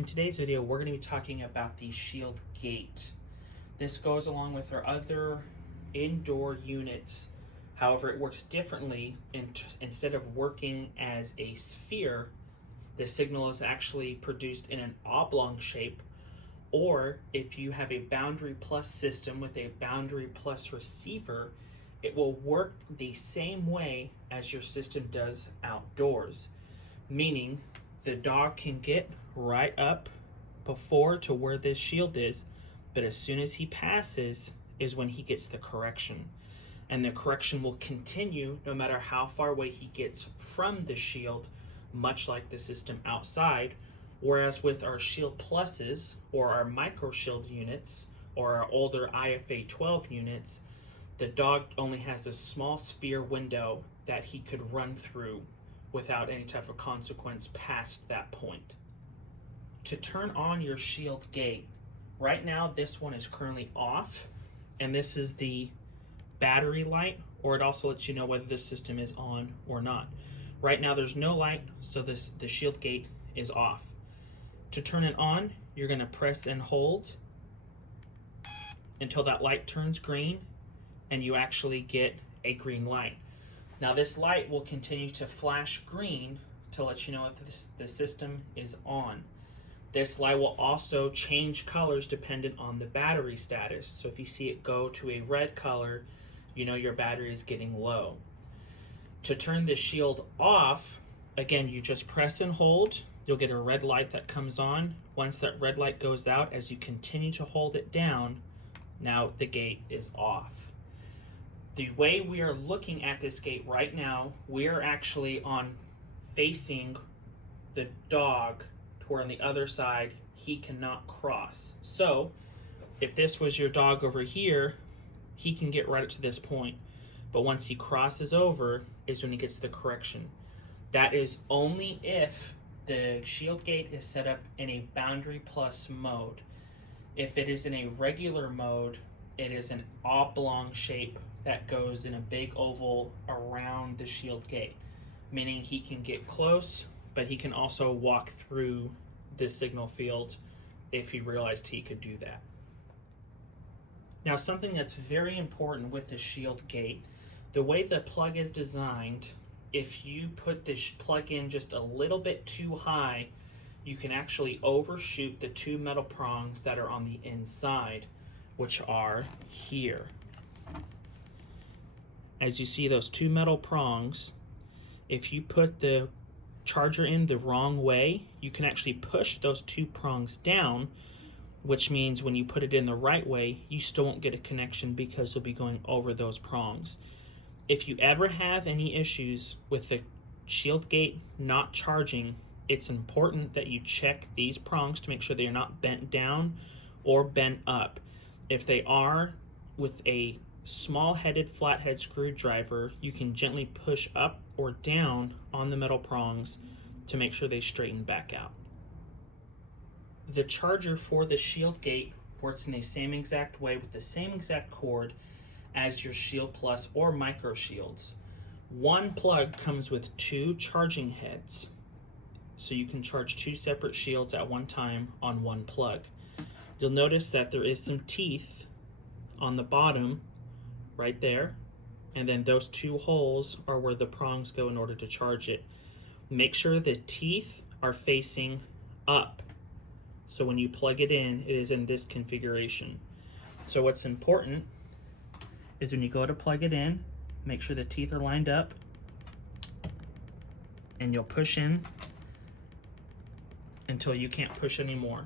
In today's video, we're going to be talking about the shield gate. This goes along with our other indoor units. However, it works differently. Instead of working as a sphere, the signal is actually produced in an oblong shape, or if you have a boundary plus system with a boundary plus receiver, it will work the same way as your system does outdoors, meaning the dog can get right up before to where this shield is, but as soon as he passes is when he gets the correction. And the correction will continue no matter how far away he gets from the shield, much like the system outside. Whereas with our Shield Pluses or our Micro Shield units or our older IFA 12 units, the dog only has a small sphere window that he could run through without any type of consequence past that point. To turn on your shield gate, right now this one is currently off, and this is the battery light, or it also lets you know whether the system is on or not. Right now there's no light, so the shield gate is off. To turn it on, you're going to press and hold until that light turns green and you actually get a green light. Now this light will continue to flash green to let you know if the system is on. This light will also change colors dependent on the battery status. So if you see it go to a red color, you know your battery is getting low. To turn the shield off, again, you just press and hold. You'll get a red light that comes on. Once that red light goes out, as you continue to hold it down, now the gate is off. The way we are looking at this gate right now, we are actually facing the dog to where on the other side he cannot cross. So if this was your dog over here, he can get right up to this point. But once he crosses over is when he gets the correction. That is only if the shield gate is set up in a boundary plus mode. If it is in a regular mode, it is an oblong shape that goes in a big oval around the shield gate, meaning he can get close, but he can also walk through the signal field if he realized he could do that. Now, something that's very important with the shield gate, the way the plug is designed, if you put this plug in just a little bit too high, you can actually overshoot the two metal prongs that are on the inside, which are here. As you see those two metal prongs, if you put the charger in the wrong way, you can actually push those two prongs down, which means when you put it in the right way, you still won't get a connection because you'll be going over those prongs. If you ever have any issues with the shield gate not charging, it's important that you check these prongs to make sure they are not bent down or bent up. If they are, with a small-headed flathead screwdriver, you can gently push up or down on the metal prongs to make sure they straighten back out. The charger for the shield gate works in the same exact way with the same exact cord as your Shield Plus or Micro Shields. One plug comes with two charging heads, so you can charge two separate shields at one time on one plug. You'll notice that there is some teeth on the bottom right there, and then those two holes are where the prongs go in order to charge it. Make sure the teeth are facing up, so when you plug it in, it is in this configuration. So what's important is when you go to plug it in, make sure the teeth are lined up, and you'll push in until you can't push anymore.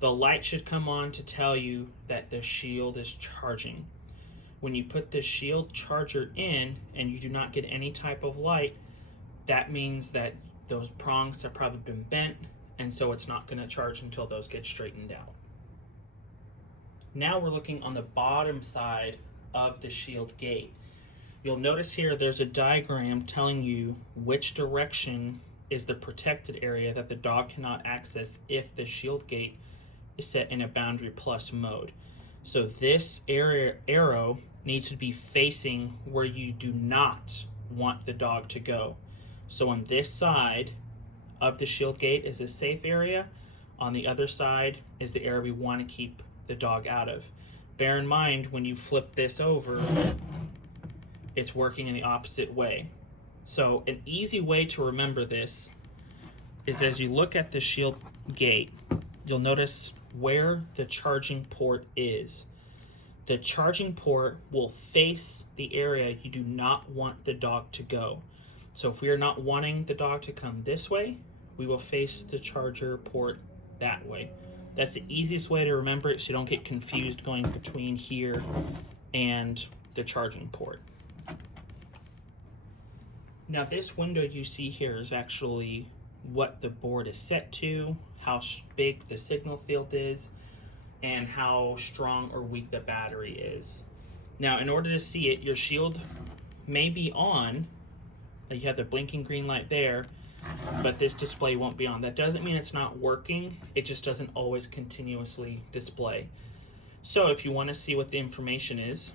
The light should come on to tell you that the shield is charging. When you put the shield charger in and you do not get any type of light, that means that those prongs have probably been bent, and so it's not going to charge until those get straightened out. Now we're looking on the bottom side of the shield gate. You'll notice here there's a diagram telling you which direction is the protected area that the dog cannot access if the shield gate is set in a boundary plus mode. So this arrow needs to be facing where you do not want the dog to go. So on this side of the shield gate is a safe area. On the other side is the area we want to keep the dog out of. Bear in mind, when you flip this over, it's working in the opposite way. So an easy way to remember this is as you look at the shield gate, you'll notice where the charging port is. The charging port will face the area you do not want the dog to go. So if we are not wanting the dog to come this way, we will face the charger port that way. That's the easiest way to remember it so you don't get confused going between here and the charging port. Now this window you see here is actually what the board is set to, how big the signal field is, and how strong or weak the battery is. Now in order to see it, your shield may be on, you have the blinking green light there, but this display won't be on. That doesn't mean it's not working, it just doesn't always continuously display. So if you want to see what the information is,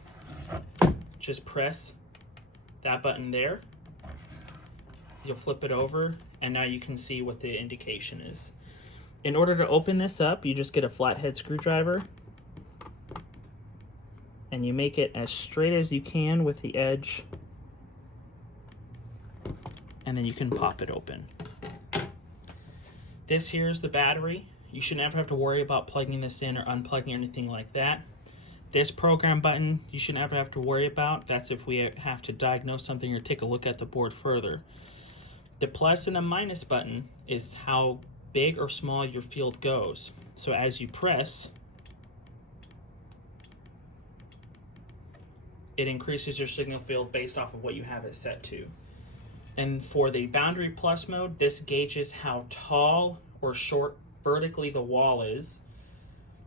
just press that button there. You'll flip it over, and now you can see what the indication is. In order to open this up, you just get a flathead screwdriver, and you make it as straight as you can with the edge, and then you can pop it open. This here is the battery. You should never have to worry about plugging this in or unplugging or anything like that. This program button, you should never have to worry about. That's if we have to diagnose something or take a look at the board further. The plus and the minus button is how big or small your field goes. So as you press, it increases your signal field based off of what you have it set to. And for the Boundary Plus mode, this gauges how tall or short vertically the wall is.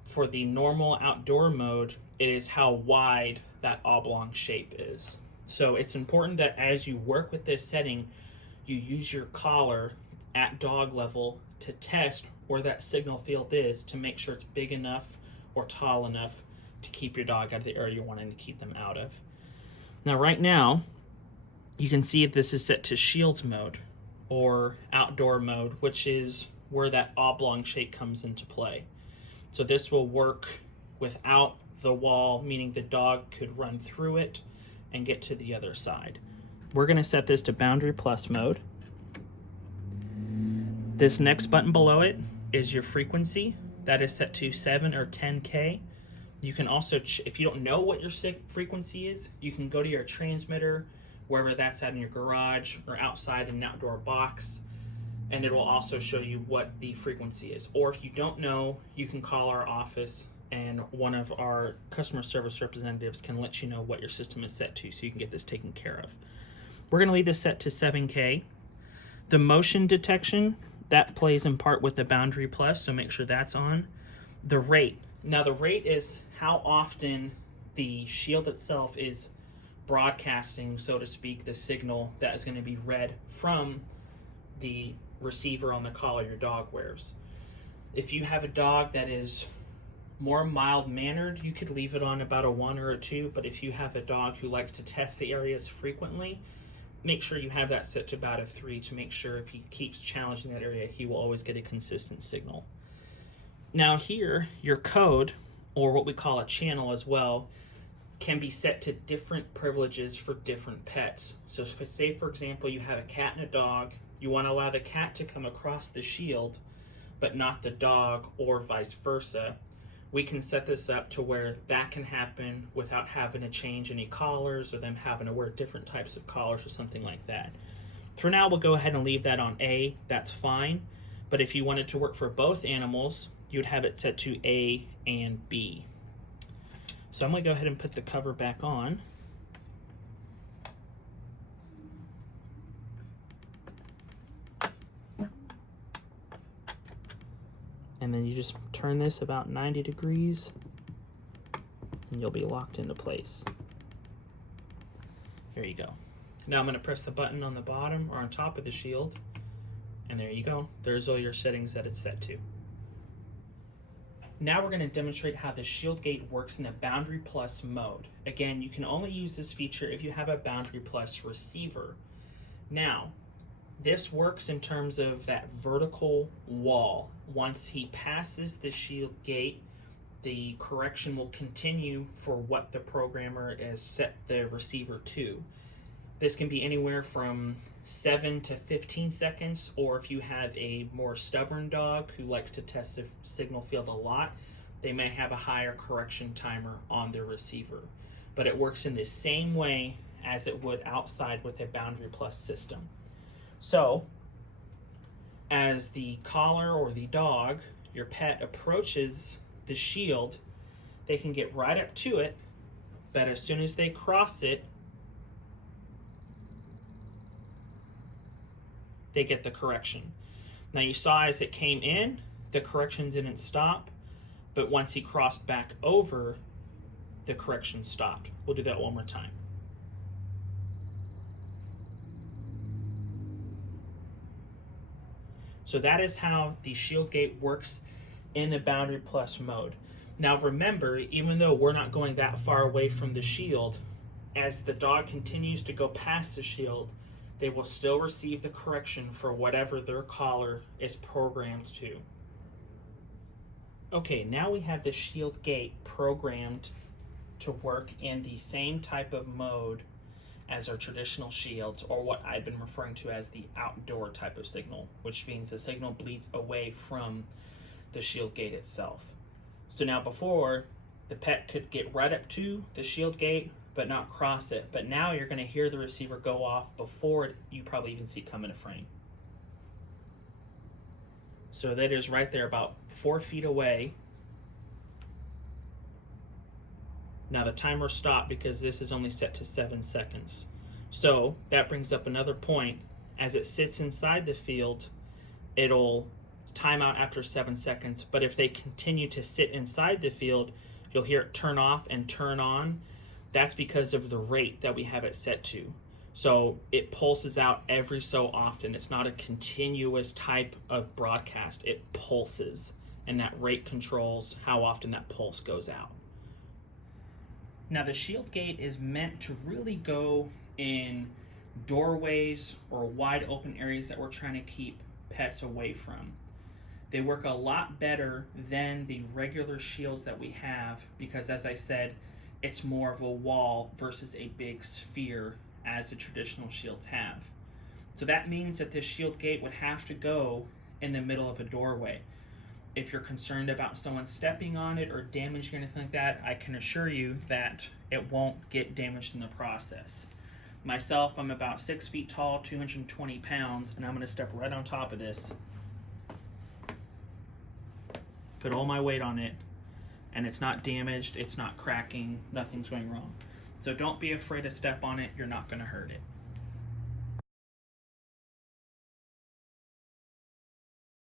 For the normal outdoor mode, it is how wide that oblong shape is. So it's important that as you work with this setting, you use your collar at dog level to test where that signal field is to make sure it's big enough or tall enough to keep your dog out of the area you're wanting to keep them out of. Now right now, you can see this is set to Shields mode or outdoor mode, which is where that oblong shape comes into play. So this will work without the wall, meaning the dog could run through it and get to the other side. We're going to set this to Boundary Plus mode. This next button below it is your frequency. That is set to 7 or 10K. You can also, if you don't know what your frequency is, you can go to your transmitter, wherever that's at in your garage or outside in an outdoor box, and it will also show you what the frequency is. Or if you don't know, you can call our office and one of our customer service representatives can let you know what your system is set to so you can get this taken care of. We're going to leave this set to 7K. The motion detection, that plays in part with the Boundary Plus, so make sure that's on. The rate. Now the rate is how often the shield itself is broadcasting, so to speak, the signal that is going to be read from the receiver on the collar your dog wears. If you have a dog that is more mild-mannered, you could leave it on about a 1 or a 2, but if you have a dog who likes to test the areas frequently, make sure you have that set to about a 3 to make sure if he keeps challenging that area, he will always get a consistent signal. Now here, your code, or what we call a channel as well, can be set to different privileges for different pets. So say, for example, you have a cat and a dog, you want to allow the cat to come across the shield, but not the dog, or vice versa. We can set this up to where that can happen without having to change any collars or them having to wear different types of collars or something like that. For now, we'll go ahead and leave that on A, that's fine. But if you wanted to work for both animals, you would have it set to A and B. So I'm going to go ahead and put the cover back on. And then you just turn this about 90 degrees and you'll be locked into place. Here you go. Now I'm going to press the button on the bottom or on top of the shield, and there you go. There's all your settings that it's set to. Now we're going to demonstrate how the shield gate works in the Boundary Plus mode. Again, you can only use this feature if you have a Boundary Plus receiver. Now, This works in terms of that vertical wall. Once he passes the shield gate, the correction will continue for what the programmer has set the receiver to. This can be anywhere from 7 to 15 seconds, or if you have a more stubborn dog who likes to test the signal field a lot, they may have a higher correction timer on their receiver. But it works in the same way as it would outside with a Boundary Plus system. So, as the collar or the dog, your pet, approaches the shield, they can get right up to it, but as soon as they cross it, they get the correction. Now you saw as it came in, the correction didn't stop, but once he crossed back over, the correction stopped. We'll do that one more time. So that is how the shield gate works in the Boundary Plus mode. Now remember, even though we're not going that far away from the shield, as the dog continues to go past the shield, they will still receive the correction for whatever their collar is programmed to. Okay, now we have the shield gate programmed to work in the same type of mode as our traditional shields, or what I've been referring to as the outdoor type of signal, which means the signal bleeds away from the shield gate itself. So now before, the pet could get right up to the shield gate but not cross it, but now you're going to hear the receiver go off before you probably even see it come into frame. So that is right there about 4 feet away. Now the timer stopped because this is only set to 7 seconds. So that brings up another point. As it sits inside the field, it'll time out after 7 seconds, but if they continue to sit inside the field, you'll hear it turn off and turn on. That's because of the rate that we have it set to. So it pulses out every so often. It's not a continuous type of broadcast. It pulses, and that rate controls how often that pulse goes out. Now the shield gate is meant to really go in doorways or wide open areas that we're trying to keep pets away from. They work a lot better than the regular shields that we have because, as I said, it's more of a wall versus a big sphere as the traditional shields have. So that means that this shield gate would have to go in the middle of a doorway. If you're concerned about someone stepping on it or damaging anything like that, I can assure you that it won't get damaged in the process. Myself, I'm about 6 feet tall, 220 pounds, and I'm going to step right on top of this, put all my weight on it, and it's not damaged, it's not cracking, nothing's going wrong. So don't be afraid to step on it, you're not going to hurt it.